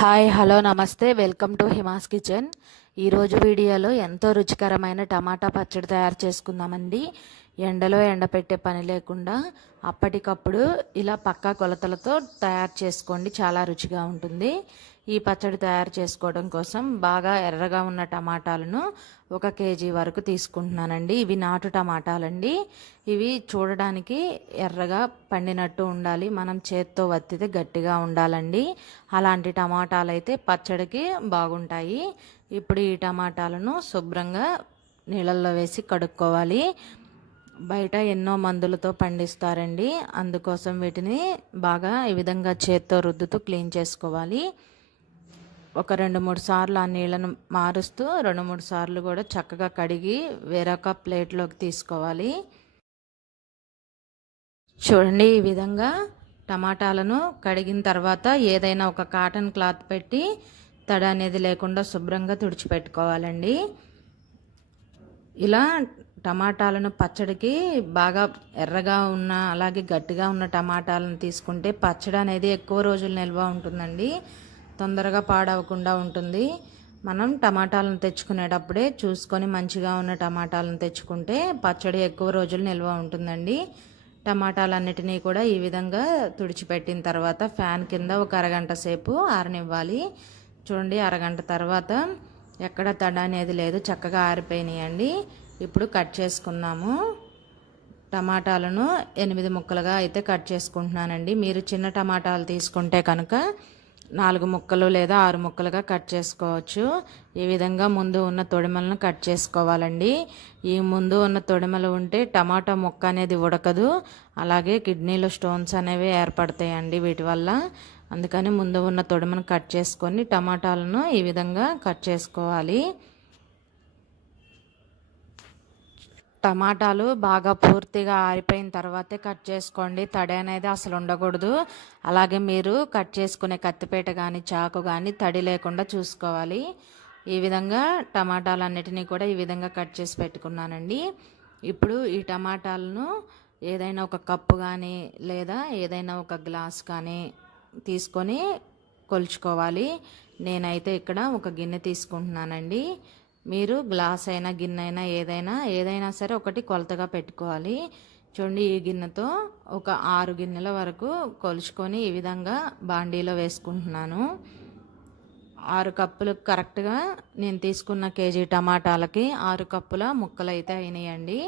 Hi hello నమస్తే. Welcome to Hima's kitchen. ఈరోజు వీడియోలో ఎంతో రుచికరమైన టమాటా పచ్చడి తయారు చేసుకుందామండి. ఎండలో ఎండపెట్టే పని లేకుండా అప్పటికప్పుడు ఇలా పక్కా కొలతలతో తయారు చేసుకోండి. చాలా రుచిగా ఉంటుంది. ఈ పచ్చడి తయారు చేసుకోవడం కోసం బాగా ఎర్రగా ఉన్న టమాటాలను ఒక కేజీ వరకు తీసుకుంటున్నానండి. ఇవి నాటు టమాటాలండి. ఇవి చూడడానికి ఎర్రగా పండినట్టు ఉండాలి. మనం చేత్తో వత్తితే గట్టిగా ఉండాలండి. అలాంటి టమాటాలు అయితే పచ్చడికి బాగుంటాయి. ఇప్పుడు ఈ టమాటాలను శుభ్రంగా నీళ్ళల్లో వేసి కడుక్కోవాలి. బయట ఎన్నో మందులతో పండిస్తారండి. అందుకోసం వీటిని బాగా ఈ విధంగా చేత్తో రుద్దుతూ క్లీన్ చేసుకోవాలి. ఒక రెండు మూడు సార్లు ఆ నీళ్ళను మారుస్తూ రెండు మూడు సార్లు కూడా చక్కగా కడిగి వేరొక ప్లేట్లోకి తీసుకోవాలి. చూడండి ఈ విధంగా టమాటాలను కడిగిన తర్వాత ఏదైనా ఒక కాటన్ క్లాత్ పెట్టి తడ అనేది లేకుండా శుభ్రంగా తుడిచిపెట్టుకోవాలండి. ఇలా టమాటాలను పచ్చడికి బాగా ఎర్రగా ఉన్న అలాగే గట్టిగా ఉన్న టమాటాలను తీసుకుంటే పచ్చడి అనేది ఎక్కువ రోజులు నిల్వ ఉంటుందండి. తొందరగా పాడవకుండా ఉంటుంది. మనం టమాటాలను తెచ్చుకునేటప్పుడే చూసుకొని మంచిగా ఉన్న టమాటాలను తెచ్చుకుంటే పచ్చడి ఎక్కువ రోజులు నిల్వ ఉంటుందండి. టమాటాలన్నిటినీ కూడా ఈ విధంగా తుడిచిపెట్టిన తర్వాత ఫ్యాన్ కింద ఒక అరగంట సేపు ఆరనివ్వాలి. చూడండి అరగంట తర్వాత ఎక్కడ తడ అనేది లేదు చక్కగా ఆరిపోయినాయండి. ఇప్పుడు కట్ చేసుకుందాము. టమాటాలను ఎనిమిది ముక్కలుగా అయితే కట్ చేసుకుంటున్నానండి. మీరు చిన్న టమాటాలు తీసుకుంటే కనుక నాలుగు ముక్కలు లేదా ఆరు ముక్కలుగా కట్ చేసుకోవచ్చు. ఈ విధంగా ముందు ఉన్న తొడిమలను కట్ చేసుకోవాలండి. ఈ ముందు ఉన్న తొడిమలు ఉంటే టమాటా ముక్క అనేది ఉడకదు. అలాగే కిడ్నీలో స్టోన్స్ అనేవి ఏర్పడతాయండి వీటి వల్ల. అందుకని ముందు ఉన్న తొడిమను కట్ చేసుకొని టమాటాలను ఈ విధంగా కట్ చేసుకోవాలి. టమాటాలు బాగా పూర్తిగా ఆరిపోయిన తర్వాతే కట్ చేసుకోండి. తడి అనేది అసలు ఉండకూడదు. అలాగే మీరు కట్ చేసుకునే కత్తిపేట కానీ చాకు కానీ తడి లేకుండా చూసుకోవాలి. ఈ విధంగా టమాటాలన్నిటినీ కూడా ఈ విధంగా కట్ చేసి పెట్టుకున్నానండి. ఇప్పుడు ఈ టమాటాలను ఏదైనా ఒక కప్పు కానీ లేదా ఏదైనా ఒక గ్లాస్ కానీ తీసుకొని కొలుచుకోవాలి. నేనైతే ఇక్కడ ఒక గిన్నె తీసుకుంటున్నానండి. మీరు గ్లాస్ అయినా గిన్నె అయినా ఏదైనా ఏదైనా సరే ఒకటి కొలతగా పెట్టుకోవాలి. చూడండి ఈ గిన్నెతో ఒక ఆరు గిన్నెల వరకు కొలుచుకొని ఈ విధంగా బాండీలో వేసుకుంటున్నాను. ఆరు కప్పులు కరెక్ట్గా నేను తీసుకున్న కేజీ టమాటాలకి ఆరు కప్పుల ముక్కలు అయితే అయినాయండి.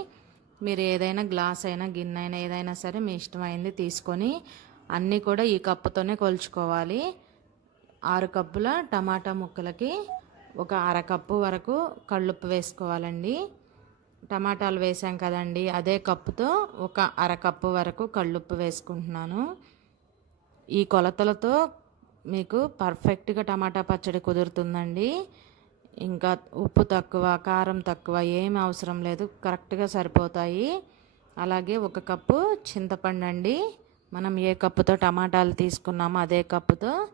మీరు ఏదైనా గ్లాస్ అయినా గిన్నె అయినా ఏదైనా సరే మీ ఇష్టమైంది తీసుకొని అన్నీ కూడా ఈ కప్పుతోనే కొలుచుకోవాలి. ఆరు కప్పుల టమాటా ముక్కలకి ఒక అరకప్పు వరకు కళ్ళుప్పు వేసుకోవాలండి. టమాటాలు వేసాం కదండి అదే కప్పుతో ఒక అరకప్పు వరకు కళ్ళుప్పు వేసుకుంటున్నాను. ఈ కొలతలతో మీకు పర్ఫెక్ట్గా టమాటా పచ్చడి కుదురుతుందండి. ఇంకా ఉప్పు తక్కువ కారం తక్కువ ఏమి అవసరం లేదు కరెక్ట్గా సరిపోతాయి. అలాగే ఒక కప్పు చింతపండు అండి మనం ఏ కప్పుతో టమాటాలు తీసుకున్నామో అదే కప్పుతో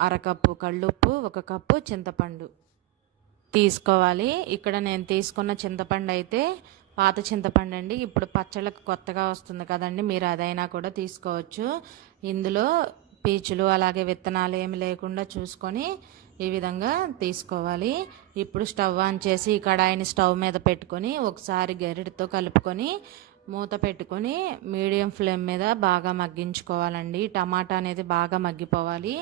అరకప్పు కళ్ళుప్పు ఒక కప్పు చింతపండు తీసుకోవాలి. ఇక్కడ నేను తీసుకున్న చింతపండు అయితే పాత చింతపండు అండి. ఇప్పుడు పచ్చళ్ళకు కొత్తగా వస్తుంది కదండి. మీరు అదైనా కూడా తీసుకోవచ్చు. ఇందులో పీచులు అలాగే విత్తనాలు ఏమి లేకుండా చూసుకొని ఈ విధంగా తీసుకోవాలి. ఇప్పుడు స్టవ్ ఆన్ చేసి ఈ కడాయిని స్టవ్ మీద పెట్టుకొని ఒకసారి గరిటతో కలుపుకొని మూత పెట్టుకొని మీడియం ఫ్లేమ్ మీద బాగా మగ్గించుకోవాలండి. టమాటా అనేది బాగా మగ్గిపోవాలి.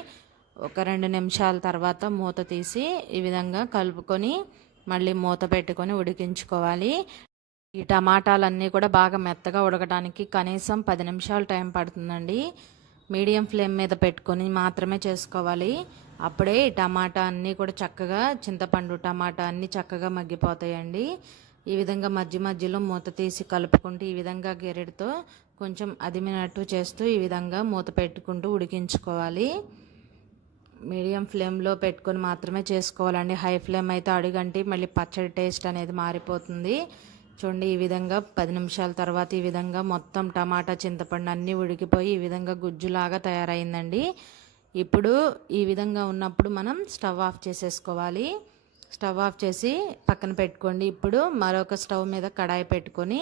ఒక రెండు నిమిషాల తర్వాత మూత తీసి ఈ విధంగా కలుపుకొని మళ్ళీ మూత పెట్టుకొని ఉడికించుకోవాలి. ఈ టమాటాలన్నీ కూడా బాగా మెత్తగా ఉడకడానికి కనీసం పది నిమిషాలు టైం పడుతుందండి. మీడియం ఫ్లేమ్ మీద పెట్టుకొని మాత్రమే చేసుకోవాలి. అప్పుడే ఈ టమాటా అన్నీ కూడా చక్కగా చింతపండు టమాటా అన్నీ చక్కగా మగ్గిపోతాయండి. ఈ విధంగా మధ్య మధ్యలో మూత తీసి కలుపుకుంటూ ఈ విధంగా గెరెడితో కొంచెం అదిమినట్టు చేస్తూ ఈ విధంగా మూత పెట్టుకుంటూ ఉడికించుకోవాలి. మీడియం ఫ్లేమ్లో పెట్టుకొని మాత్రమే చేసుకోవాలండి. హై ఫ్లేమ్ అయితే అడుగంటి మళ్ళీ పచ్చడి టేస్ట్ అనేది మారిపోతుంది. చూడండి ఈ విధంగా పది నిమిషాల తర్వాత ఈ విధంగా మొత్తం టమాటా చింతపండు అన్నీ ఉడికిపోయి ఈ విధంగా గుజ్జులాగా తయారైందండి. ఇప్పుడు ఈ విధంగా ఉన్నప్పుడు మనం స్టవ్ ఆఫ్ చేసేసుకోవాలి. స్టవ్ ఆఫ్ చేసి పక్కన పెట్టుకోండి. ఇప్పుడు మరొక స్టవ్ మీద కడాయి పెట్టుకొని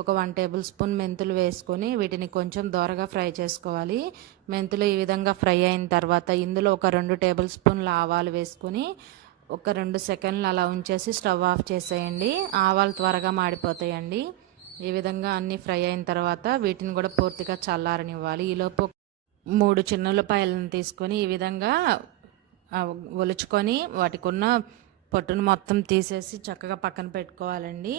ఒక వన్ టేబుల్ స్పూన్ మెంతులు వేసుకొని వీటిని కొంచెం దోరగా ఫ్రై చేసుకోవాలి. మెంతులు ఈ విధంగా ఫ్రై అయిన తర్వాత ఇందులో ఒక రెండు టేబుల్ స్పూన్ల ఆవాలు వేసుకొని ఒక రెండు సెకండ్లు అలా ఉంచేసి స్టవ్ ఆఫ్ చేసేయండి. ఆవాలు త్వరగా మాడిపోతాయండి. ఈ విధంగా అన్నీ ఫ్రై అయిన తర్వాత వీటిని కూడా పూర్తిగా చల్లారనివ్వాలి. ఈలోపు మూడు చిన్నులపాయలను తీసుకొని ఈ విధంగా ఒలుచుకొని వాటికి ఉన్న పొట్టును మొత్తం తీసేసి చక్కగా పక్కన పెట్టుకోవాలండి.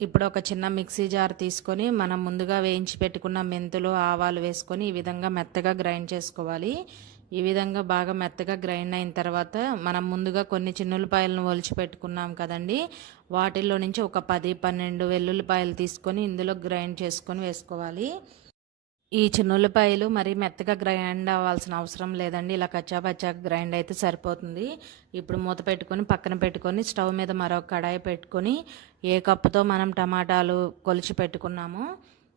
ఇప్పుడు ఒక చిన్న మిక్సీ జార్ తీసుకొని మనం ముందుగా వేయించి పెట్టుకున్న మెంతులు ఆవాలు వేసుకొని ఈ విధంగా మెత్తగా గ్రైండ్ చేసుకోవాలి. ఈ విధంగా బాగా మెత్తగా గ్రైండ్ అయిన తర్వాత మనం ముందుగా కొన్ని చిన్నులపాయలను ఒలిచి పెట్టుకున్నాం కదండి. వాటిల్లో నుంచి ఒక పది పన్నెండు వెల్లుల్లిపాయలు తీసుకొని ఇందులో గ్రైండ్ చేసుకొని వేసుకోవాలి. ఈ చిన్నుల్లిపాయలు మరి మెత్తగా గ్రైండ్ అవ్వాల్సిన అవసరం లేదండి. ఇలా కచ్చాపచ్చా గ్రైండ్ అయితే సరిపోతుంది. ఇప్పుడు మూత పెట్టుకొని పక్కన పెట్టుకొని స్టవ్ మీద మరొక కడాయి పెట్టుకొని ఏ కప్పుతో మనం టమాటాలు కొలిచి పెట్టుకున్నామో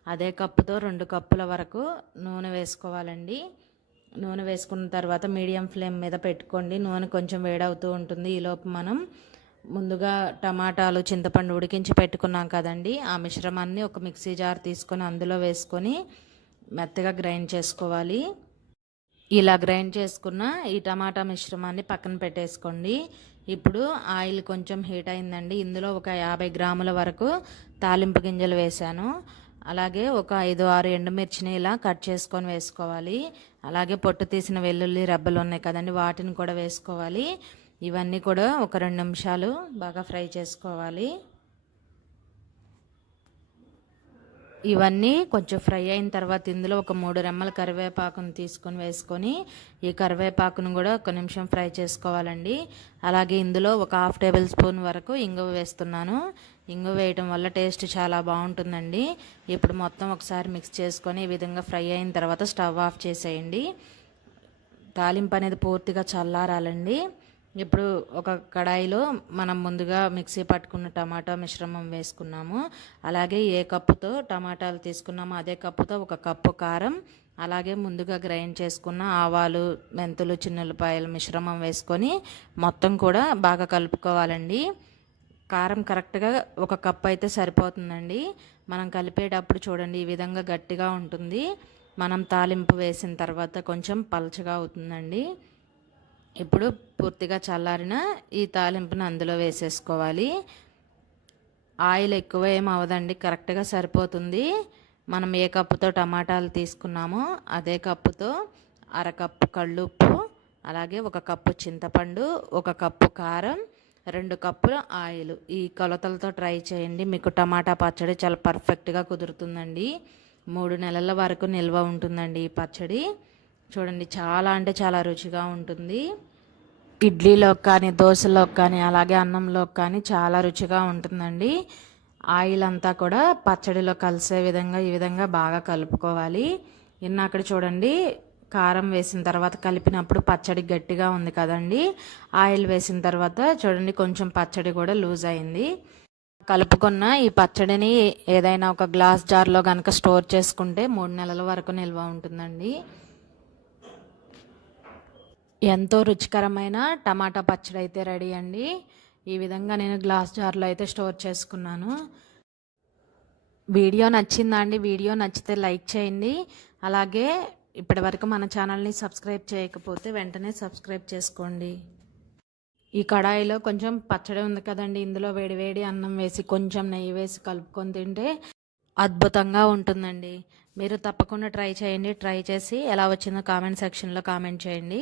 అదే కప్పుతో రెండు కప్పుల వరకు నూనె వేసుకోవాలండి. నూనె వేసుకున్న తర్వాత మీడియం ఫ్లేమ్ మీద పెట్టుకోండి. నూనె కొంచెం వేడవుతూ ఉంటుంది. ఈలోపు మనం ముందుగా టమాటాలు చింతపండు ఉడికించి పెట్టుకున్నాం కదండి. ఆ మిశ్రమాన్ని ఒక మిక్సీ జార్ తీసుకొని అందులో వేసుకొని మెత్తగా గ్రైండ్ చేసుకోవాలి. ఇలా గ్రైండ్ చేసుకున్న ఈ టమాటా మిశ్రమాన్ని పక్కన పెట్టేసుకోండి. ఇప్పుడు ఆయిల్ కొంచెం హీట్ అయిందండి. ఇందులో ఒక యాభై గ్రాముల వరకు తాలింపు గింజలు వేశాను. అలాగే ఒక ఐదు ఆరు ఎండుమిర్చిని ఇలా కట్ చేసుకొని వేసుకోవాలి. అలాగే పొట్టు తీసిన వెల్లుల్లి రెబ్బలు ఉన్నాయి కదండి వాటిని కూడా వేసుకోవాలి. ఇవన్నీ కూడా ఒక రెండు నిమిషాలు బాగా ఫ్రై చేసుకోవాలి. ఇవన్నీ కొంచెం ఫ్రై అయిన తర్వాత ఇందులో ఒక మూడు రెమ్మల కరివేపాకును తీసుకొని వేసుకొని ఈ కరివేపాకును కూడా ఒక నిమిషం ఫ్రై చేసుకోవాలండి. అలాగే ఇందులో ఒక హాఫ్ టేబుల్ స్పూన్ వరకు ఇంగువ వేస్తున్నాను. ఇంగువ వేయటం వల్ల టేస్ట్ చాలా బాగుంటుందండి. ఇప్పుడు మొత్తం ఒకసారి మిక్స్ చేసుకొని ఈ విధంగా ఫ్రై అయిన తర్వాత స్టవ్ ఆఫ్ చేసేయండి. తాలింపు అనేది పూర్తిగా చల్లారాలండి. ఇప్పుడు ఒక కడాయిలో మనం ముందుగా మిక్సీ పట్టుకున్న టమాటా మిశ్రమం వేసుకున్నాము. అలాగే ఏ కప్పుతో టమాటాలు తీసుకున్నామో అదే కప్పుతో ఒక కప్పు కారం అలాగే ముందుగా గ్రైండ్ చేసుకున్న ఆవాలు మెంతులు చిన్నులపాయల మిశ్రమం వేసుకొని మొత్తం కూడా బాగా కలుపుకోవాలండి. కారం కరెక్ట్గా ఒక కప్ అయితే సరిపోతుందండి. మనం కలిపేటప్పుడు చూడండి ఈ విధంగా గట్టిగా ఉంటుంది. మనం తాలింపు వేసిన తర్వాత కొంచెం పలచగా అవుతుందండి. ఇప్పుడు పూర్తిగా చల్లారిన ఈ తాలింపును అందులో వేసేసుకోవాలి. ఆయిల్ ఎక్కువ ఏం అవ్వదండి కరెక్ట్గా సరిపోతుంది. మనం ఏ కప్పుతో టమాటాలు తీసుకున్నామో అదే కప్పుతో అరకప్పు కళ్ళుప్పు అలాగే ఒక కప్పు చింతపండు ఒక కప్పు కారం రెండు కప్పుల ఆయిల్. ఈ కొలతలతో ట్రై చేయండి. మీకు టమాటా పచ్చడి చాలా పర్ఫెక్ట్గా కుదురుతుందండి. మూడు నెలల వరకు నిల్వ ఉంటుందండి ఈ పచ్చడి. చూడండి చాలా అంటే చాలా రుచిగా ఉంటుంది. ఇడ్లీలో కానీ దోశలో కానీ అలాగే అన్నంలో కానీ చాలా రుచిగా ఉంటుందండి. ఆయిల్ అంతా కూడా పచ్చడిలో కలిసే విధంగా ఈ విధంగా బాగా కలుపుకోవాలి. అక్కడ చూడండి కారం వేసిన తర్వాత కలిపినప్పుడు పచ్చడి గట్టిగా ఉంది కదండి. ఆయిల్ వేసిన తర్వాత చూడండి కొంచెం పచ్చడి కూడా లూజ్ అయింది. కలుపుకున్న ఈ పచ్చడిని ఏదైనా ఒక గ్లాస్ జార్లో కనుక స్టోర్ చేసుకుంటే మూడు నెలల వరకు నిల్వ ఉంటుందండి. ఎంతో రుచికరమైన టమాటా పచ్చడి అయితే రెడీ అండి. ఈ విధంగా నేను గ్లాస్ జార్లో అయితే స్టోర్ చేసుకున్నాను. వీడియో నచ్చిందా అండి? వీడియో నచ్చితే లైక్ చేయండి. అలాగే ఇప్పటివరకు మన ఛానల్ని సబ్స్క్రైబ్ చేయకపోతే వెంటనే సబ్స్క్రైబ్ చేసుకోండి. ఈ కడాయిలో కొంచెం పచ్చడి ఉంది కదండి. ఇందులో వేడివేడి అన్నం వేసి కొంచెం నెయ్యి వేసి కలుపుకొని తింటే అద్భుతంగా ఉంటుందండి. మీరు తప్పకుండా ట్రై చేయండి. ట్రై చేసి ఎలా వచ్చిందో కామెంట్ సెక్షన్లో కామెంట్ చేయండి.